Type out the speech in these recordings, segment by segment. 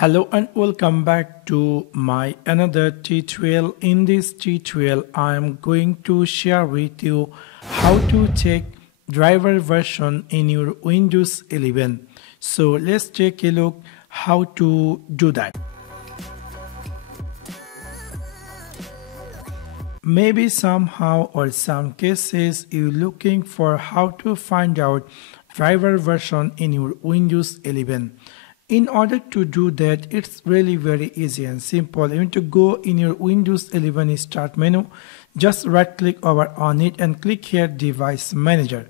Hello and welcome back to my another tutorial. In this tutorial I am going to share with you how to check driver version in your Windows 11. So let's take a look how to do that. Maybe somehow or some cases you're looking for how to find out driver version in your Windows 11. In order to do that, it's really very easy and simple. You need to go in your Windows 11 Start menu, just right click over on it and click here Device Manager.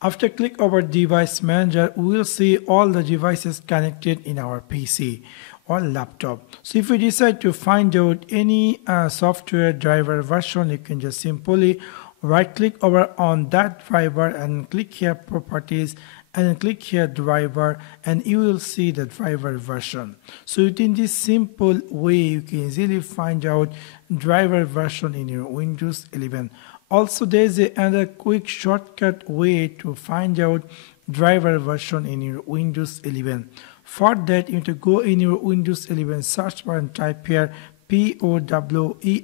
After click over Device Manager, we will see all the devices connected in our PC or laptop. So if you decide to find out any software driver version, you can just simply right click over on that driver and click here Properties and click here Driver, and you will see the driver version. So in this simple way you can easily find out driver version in your Windows 11. Also there is another quick shortcut way to find out driver version in your Windows 11. For that you need to go in your Windows 11 search bar and type here POWER,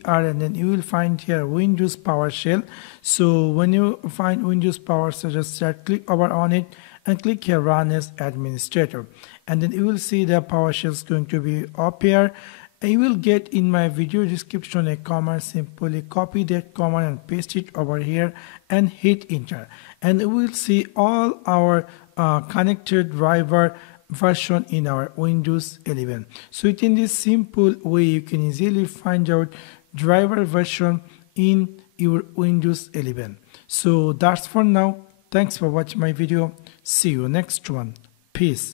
and then you will find here Windows PowerShell. So when you find Windows PowerShell, just click over on it and click here Run as Administrator, and then you will see the PowerShell is going to be up here. You will get in my video description a command. Simply copy that command and paste it over here and hit enter, and you will see all our connected driver version in our Windows 11. So in this simple way you can easily find out driver version in your Windows 11. So that's for now. Thanks for watching my video. See you next one. Peace.